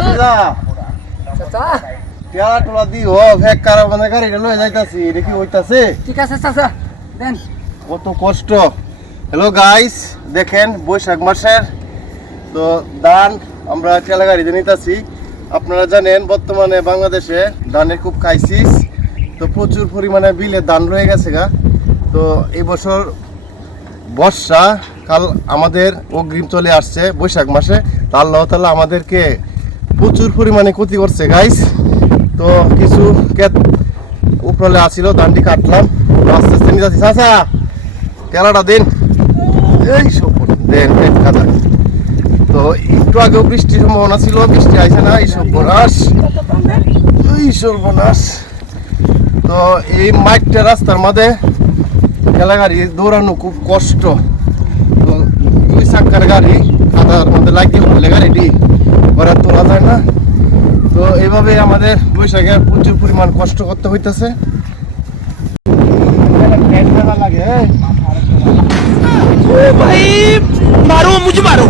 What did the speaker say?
বাতিজা চাচা টেলা টোলা দি ও ফেক কারাবানে গাড়িটা লয়ে যাইতাছি এটা কি হইতাছে ঠিক আছে চাচা দেন কত কষ্ট। হ্যালো গাইস, দেখেন বৈশাখ মাসের তো ধান আমরা ঠেলা গাড়িতে নিতেছি। আপনারা জানেন বর্তমানে বাংলাদেশে ধানের খুব ক্রাইসিস, তো প্রচুর পরিমাণে বিলে ধান রয়ে গেছে গা। তো এই বছর বর্ষা কাল আমাদের অগ্রিম চলে আসছে বৈশাখ মাসে, তা আল্লাহ তাআলা আমাদেরকে প্রচুর পরিমাণে ক্ষতি করছে গাইস। তো কিছু ক্ষেত উপরলে আসছিল, ধানটি কাটলাম, আস্তে আস্তে নিয়ে যাচ্ছি। চাচা টেলাটা দিন, এই সব দেন কাদা। তো একটু আগেও বৃষ্টির সম্ভাবনা ছিল, বৃষ্টি আইছে না, এই সর্বনাশ, এই সর্বনাশ। তো এই মাঠটা রাস্তার মাঝে ঠেলা গাড়ি দৌড়ানো খুব কষ্ট। তো 2 চাকার গাড়ি কাদার মধ্যে লাগিয়ে পড়লে গাড়িটি ঘরে তোলা যায় না। তো এইভাবে আমাদের বৈশাখে প্রচুর পরিমাণ কষ্ট করতে হইতেছে। भाई मारो मुझे मारो